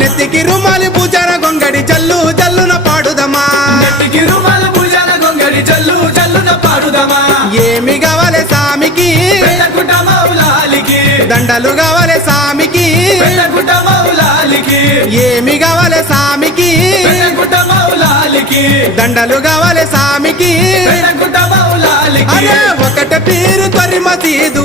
నెత్తికి రుమాలి పూజాన గొంగడి జల్లు జల్లున పాడుదమా నెత్తికి రుమాలు పూజాన గొంగడి జల్లు జల్లున పాడుదమా ఏమి కావాలి సామికి పెళ్ళగుట్ట మౌలాలికి దండలు కావాలి సామికి పెళ్ళగుట్ట మౌలాలికి ఏమి కావాలి సామికి పెళ్ళగుట్ట మౌలాలికి దండలు కావాలి సామికి పెళ్ళగుట్ట మౌలాలికి అరే ఒకట పేరు త్వరి మసీదు